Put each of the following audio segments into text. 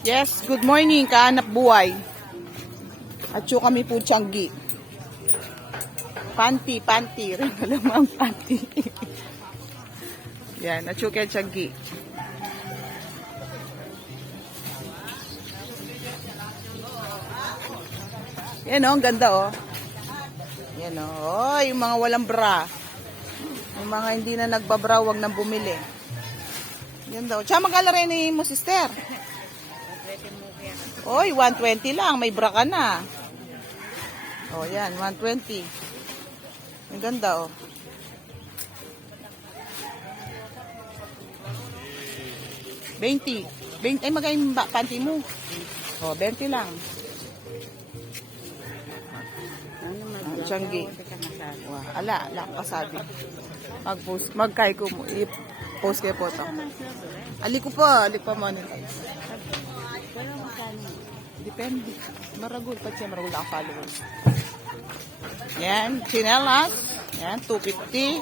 Yes, good morning, kahanap buhay. At yung kami po tiyanggi. Panty. Regalamang panty. Yan, at yung tiyanggi. Yan o, ang ganda o. Yan o, oh, yung mga walang bra. Yung mga hindi na nagbabra, wag nang bumili. Yan daw. Tsaka magkala rin mo, sister. Oy, 120 lang. May bra ka na. O, yan. 120. Ang ganda, oh. $20. Ay, magayong panty mo. O, 20 lang. Tiyanggi. Ala ang kasabi. Mag-post. Mag-kay ko mo. I-post kayo po ito. Alik pa monetize. Depende. Maragul pa siya. Maragul ang followers. Yan. Chinelas. Yan. 250.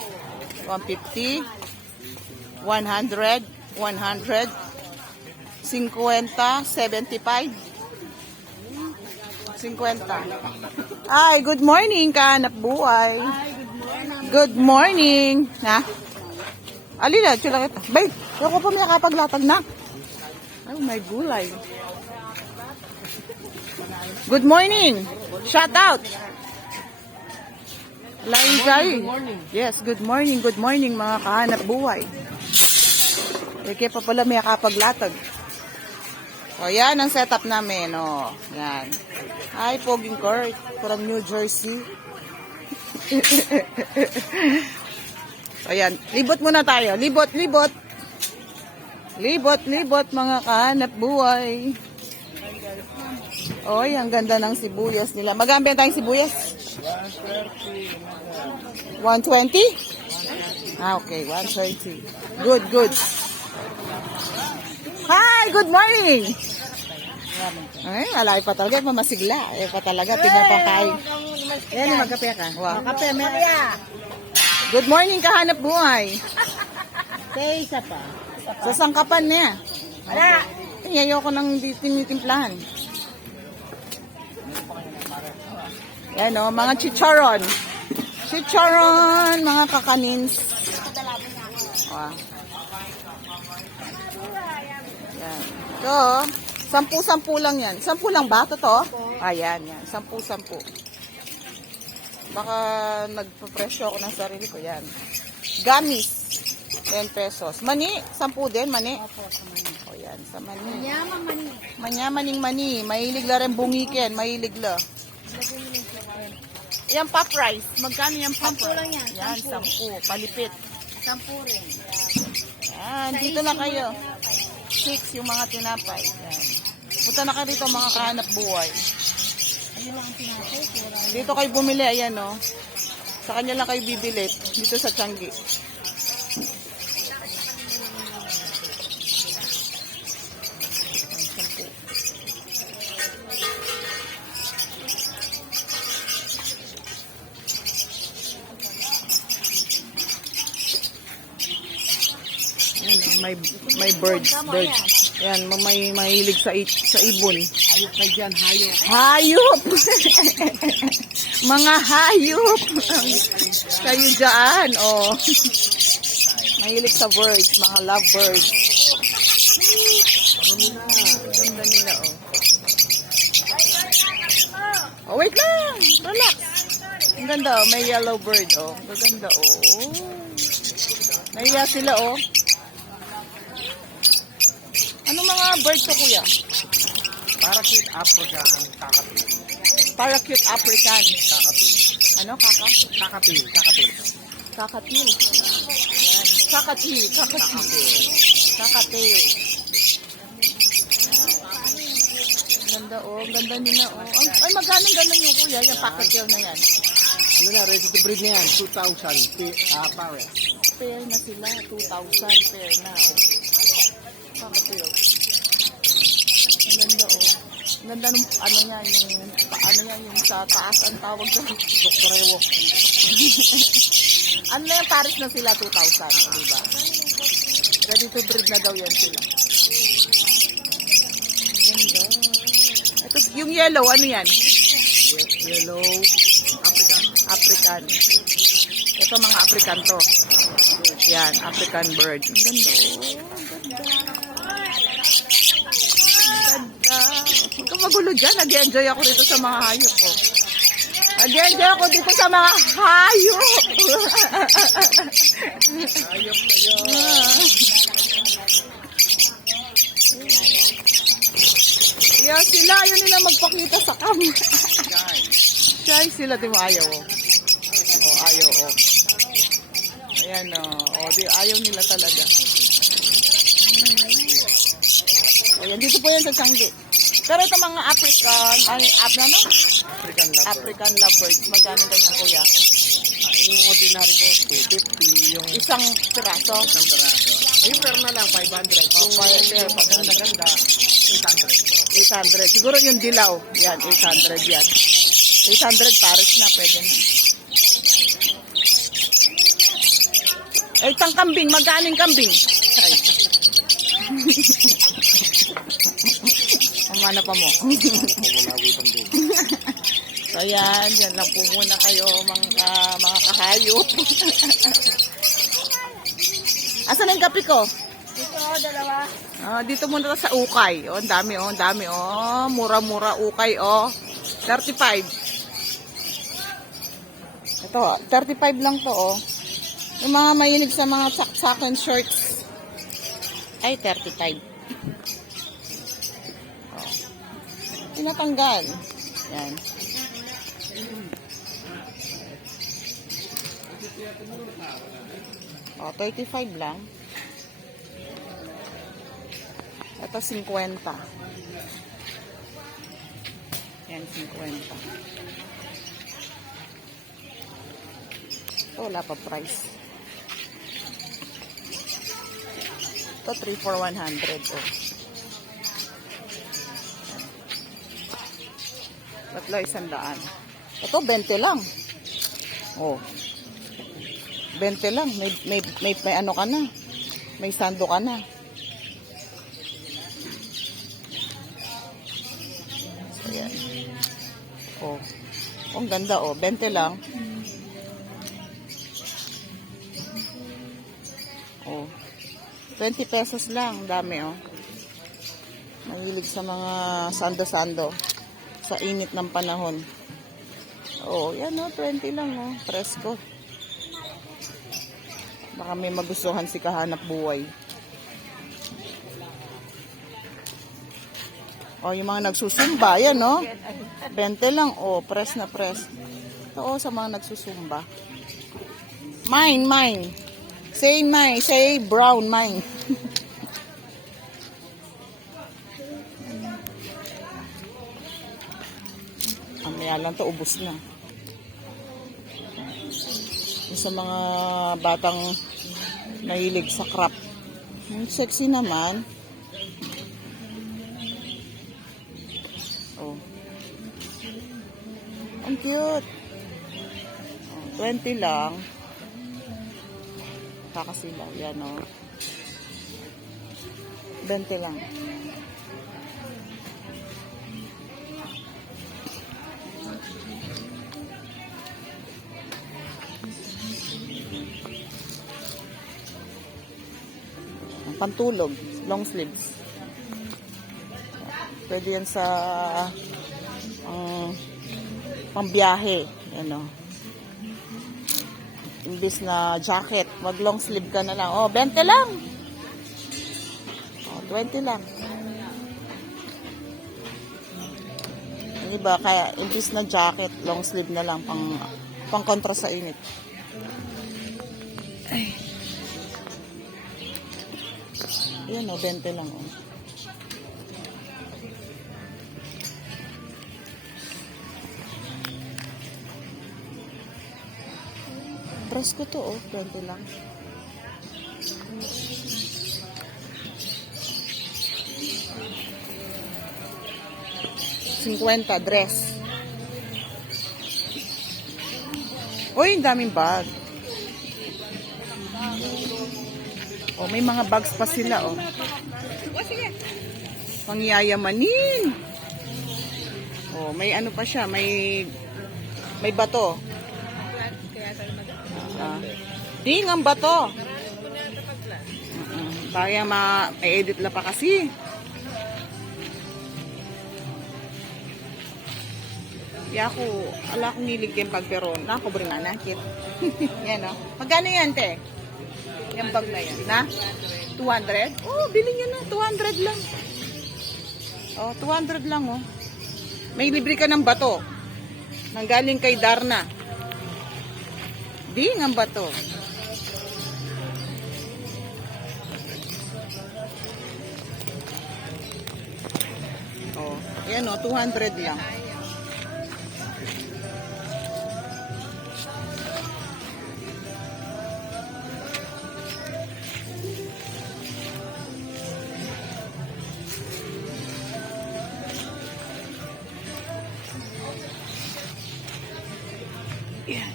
150. 100. 100. 50. 75. 50. Ay, good morning, kahanap buhay. Good morning. Na? Alila, chula kita. Babe, yung ko pa may kapaglatag na. Oh, my gulay. Good morning. Shout out. Good morning. Yes, good morning. Good morning, mga kahanap buhay. Kaya pa pala may kapaglatag. O, yan ang setup namin. O, yan. Hi, Poging Court from New Jersey. O, yan. Libot muna tayo. Libot, mga kahanap buhay. Oy, ang ganda ng sibuyas nila. Maganda tayong sibuyas? 120? Ah, okay. 130. Good. Hi, good morning! Ay, alay pa talaga. Mamasigla. Pa talaga. Tingnan pa kayo. Yan, magkape ka. Wow. Magkape, good morning, kahanap buhay. Isa pa. Sa sangkapan niya. Wala. Ayoko nang tinitimplahan. Yan o, mga chicharon. Mga kakanins. Wow. Yan. Ito, 10 lang yan. 10 lang ba? Totoo? Ayan, yan. 10. Baka nagpapresyo ako ng sarili ko. Yan. Gamis. 10 pesos. Mani, 10 din, mani. Opo, sa mani. O yan, sa mani. Manyamang mani. Manyamaning mani. Mahilig la rin bungikin. Mahilig la. Yan pop rice. Magkano yan pop rice? 10 lang yan. Yan, 10. Palipit. 10 rin. Yan, dito na kayo. 6 yung mga tinapay. Yan. Punta na kayo dito mga kahanap buhay. Ayun lang ang pinatay. Dito kayo bumili. Ayan o. Sa kanya lang kayo bibili. Dito sa Tianggi. May birds. Yan, may mahilig sa ibon. Hayop kayo dyan, hayop. Hayop! Mga hayop! Kayo dyan, oh. Mahilig sa birds, mga love birds. Ganda nila, oh. Oh, wait lang! Relax! Ang ganda, oh. May yellow bird, oh. Ganda, oh. Nahiya sila, oh. Ano mga bird to, kuya? Parakeet African Kakapil. Parakeet African. Kakapil. Ano, kaka? Kakapil. Kakatil. Yan. Kakatil. Kakatil. Ganda, oh. Ganda nila, oh. Ay, magkano ganun yung kuya? Yung kakatil na yan. Ano na, ready to breed na yan. 2,000 pares. Pair na sila. 2,000 pair na, oh. Kakatil. Ang ganda, oh. Ang ganda nung, yung sa taas ang tawag sa Dr. Ewok. Ano na yung Paris na sila, 2,000, diba? Ready to breed na daw yan sila. Yung yellow, ano yan? Yellow, African. African. Ito mga African to. Yan, African bird. Ang ganda, oh. Ang ganda. Huwag kang magulo dyan. Nag-enjoy ako dito sa mga hayop ko. Nag-enjoy ako dito sa mga hayop. Hayop kayo. Yan sila, yun nila magpakita sa cam. Shy sila, di mo ayaw, oh. Oh, ayaw, oh. Ayan, oh. Di, ayaw nila talaga. Ayan, dito po yan sa Changi. Pero ito mga African, no? African lover. African lovebirds. Magkano ganyan, kuya? Yung ordinary ko, 250. Yung Isang piraso. isang peraso. Yung per na lang, 500. Yung per, maganda-ganda, 800. 800. Siguro yung dilaw. Yan, 800 yan. 800 pares na, pwede na. Eh, itang kambing, magkano yung kambing? Ay. Umana pa mo. Pumulawi pang din. So yan, yan lang po muna kayo mga kahayop. Asan na yung kape ko? Dito, dalawa. Dito muna sa ukay. Oh, ang dami, oh, ang dami, oh. Mura-mura ukay, oh. 35. Ito, 35 lang to, oh. Yung mga mahilig sa mga saksakan shorts. Ay, 35. Oh. Tinatanggal. Yan. Oh, 35 lang. Ito 50. Yan, 50. Ito, wala pa price. Ito, 3 for 100. Oh. Tatlo, 100. Ito, 20 lang. Oh. 20 lang. May ano ka na. May sando ka na. So, yan. Oh. Ang ganda, oh. 20 lang. Oh. 20 pesos lang. Dami, oh. Mahilig sa mga sando-sando. Sa init ng panahon. Oh, yan, oh. 20 lang, oh. Presko. Baka may magustuhan si kahanap buhay. O, yung mga nagsusumba, yan, no? 20 lang, o, press na press. Ito, o, sa mga nagsusumba. Mine. Say mine, say brown, mine. Amaya lang to, ubos na. Sa mga batang nahilig sa crop. Sexy naman. Oh. Ang cute. Oh, 20 lang. Kakasilaw. Yan, oh. 20 lang. Pantulog, long sleeves. Pwede yan sa pambiyahe, ano. Imbis na jacket, wag long sleeve ka na lang. Oh, 20 lang. Oh, 20 lang. Yung iba kaya imbis na jacket, long sleeve na lang pang kontra sa init. Ay. Yan, o, 20 lang, o. Press ko to, o. 20 lang. $50, dress. Uy, ang daming bag. Oh, may mga bags pa sila, oh. Pangyayamanin. Oh, may ano pa siya, may bato. Ding ang bato. Baya ma-edit la pa kasi. Ako, ala kong nilig yung bag pero nakakubring na nakit. Yan o. Magkano yan, te? Yung bag na yan. Na? 200? Oh, bilhin nyo na. 200 lang. Oh, 200 lang oh. May libre ka ng bato. Nanggaling kay Darna. Ding ang bato. Oh, yan oh, 200 lang. Yan.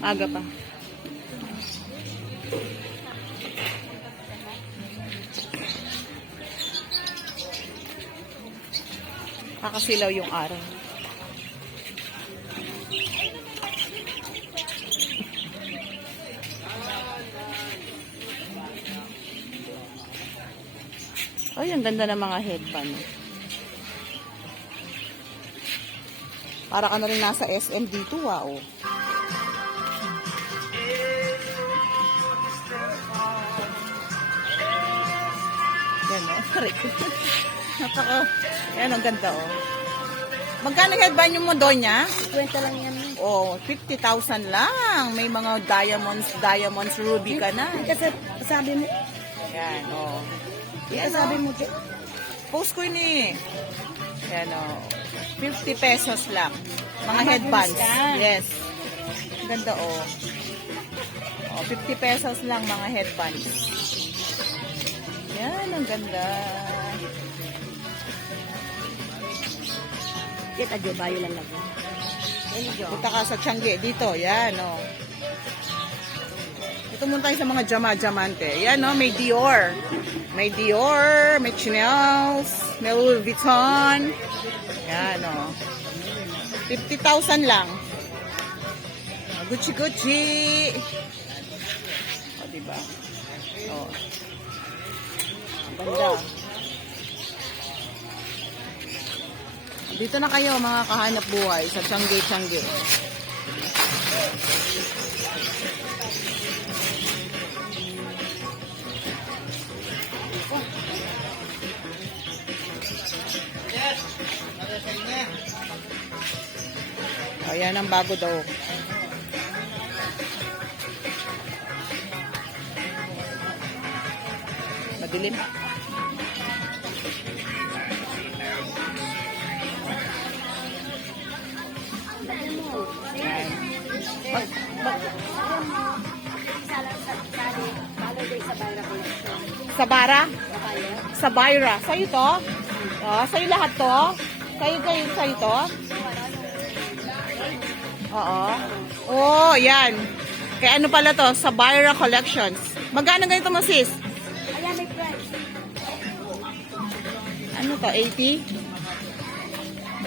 Aga pa. Kakasilaw yung araw. Ay, ang ganda ng mga headband. Para ka na rin nasa SM dito, wow. Yan o, napaka, yan ang ganda o. Magkano headband yung Modonya? 20 lang yan. Oh, 50,000 lang. May mga diamonds ruby ka na. Kasi sabi mo, Yan o. Yan sabi o. mo, Post ko ni. Yan o. 50 pesos lang. Mga Ah, headbands. mabilis ka. Yes. Ganda o. Oh, 50 pesos lang mga headbands. Yan, ang ganda. kita jo bayo lang lang. Punta ka sa Tiangge. Dito, yan o. Ito muna tayo sa mga diamante. Yan o, may Dior. May Dior, may Chanel's, may Louis Vuitton. Yan o. 50,000 lang. Gucci. O, diba? O. Ang ganda. Dito na kayo mga kahanap buhay sa Tiangge. Ayan ang bago daw. Madilim. Sa Bara? Sa Byra. Sa'yo to? Oh, sa'yo lahat to? Sa'yo to? Oo. Oh, yan. Kaya ano pala to? Sa Byra Collections. Magkano ganito mo, sis? Ayan, may price. Ano to? 80?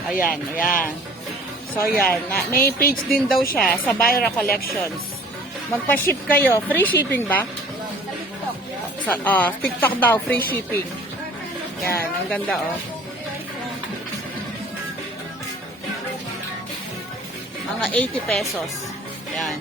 Ayan. So, yan. May page din daw siya sa Byra Collections. Magpa-ship kayo. Free shipping ba? Sa TikTok daw, free shipping. Yan, ang ganda oh. Mga 80 pesos. Yan.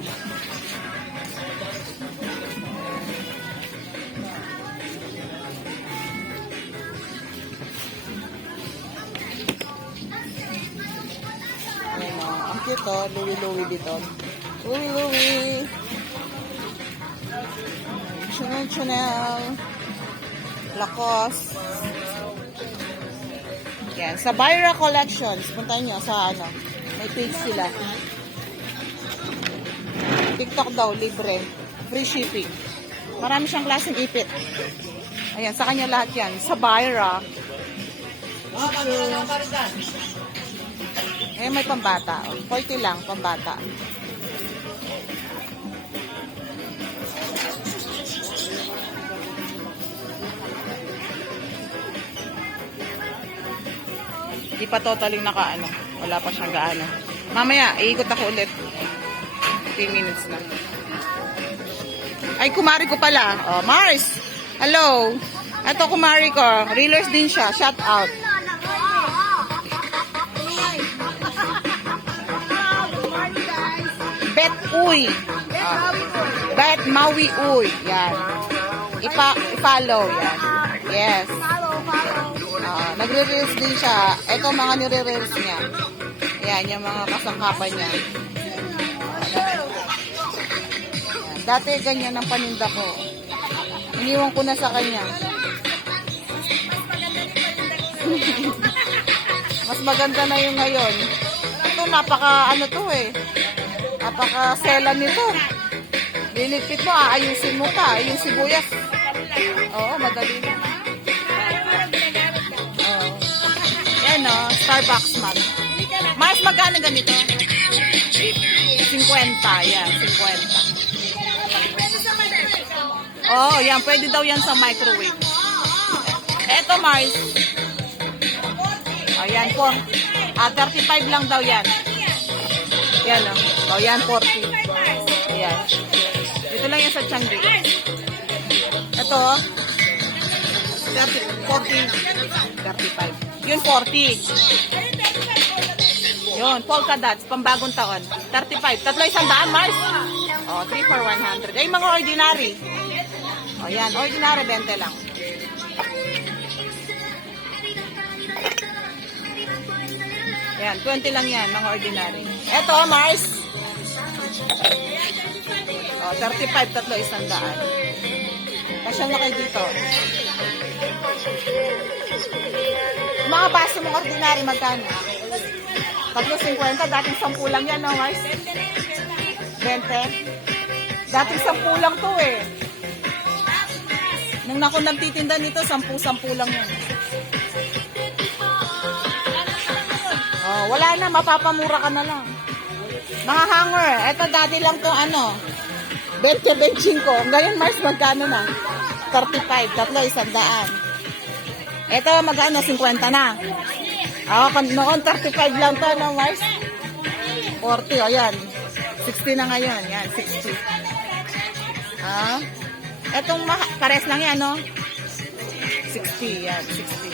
Ayan oh, ang cute oh, Louis dito. Louis. Chanel. Lacoste. Yan. Sa Byra Collections. Puntahin nyo sa ano. May page sila. TikTok daw. Libre. Free shipping. Marami siyang klaseng ipit. Ayan. Sa kanya lahat yan. Sa Byra. Ayan. May pambata. 40 lang. Pambata. Hindi pa totaling nakaano. Wala pa siyang gaano. Mamaya, iikot ako ulit. 3 minutes na. Ay, kumari ko pala. Oh, Mars! Hello! Ito, kumari ko. Reelers din siya. Shout out. Bet Uy. Bet Maui Uy. Yan. I-follow. Yan. Yes. Nagre-reels din siya. Ito mga nire-reels niya. Yan, yung mga kasangkapan niya. Yan. Dati ganyan ang paninda ko. Iniwan ko na sa kanya. Mas maganda na yung ngayon. Ito, napaka sela nito. Lilipit mo, aayusin mo pa. Yung sibuyas. Oo, madali na. Oo. Yan o, Starbucks mug. Mas magkano ganito? 50. Yan, 50. Oh, yan. Pwede daw yan sa microwave. Eto, Mars. Oh, yan po. 35 lang daw yan. Yan, oh. Oh, yan, 40. Ayan. Ito lang yan sa Changi. Ito, oh. 40. 35. Yun, 40. Yun, polka dots, pambagong taon. 35. Tatlo 100, Mars. Oh, 3 for 100. Ay, mga ordinary. O, yan. Ordinary, 20 lang. Yan, 20 lang yan, mga ordinary. Eto, Mars. O, 35, tatlo, 100. Kasyal na kayo dito. Mga baso mong ordinary, magkano? Tatlo, 50. Dating 10 lang yan, no, Mars? 20? Dating 10 lang to, eh. Nung ako nagtitinda nito, 10 lang yun. Oh, wala na, mapapamura ka na lang. Mga hanger, eto dati lang to 20-25. Ngayon, Mars, magkano na? 35, tatlo, 100. Eto, magkano? 50 na. Oh, noon, 35 lang to, no, Mars? 40, ayan. 60 na ngayon, yan, 60. Ah? Etong pares lang yan, no? 60, yan, 60.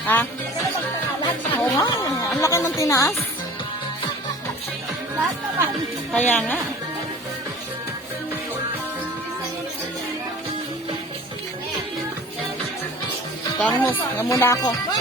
Ha? Oo nga, ang laki ng tinaas. Kaya nga. Tangos, nga muna ako.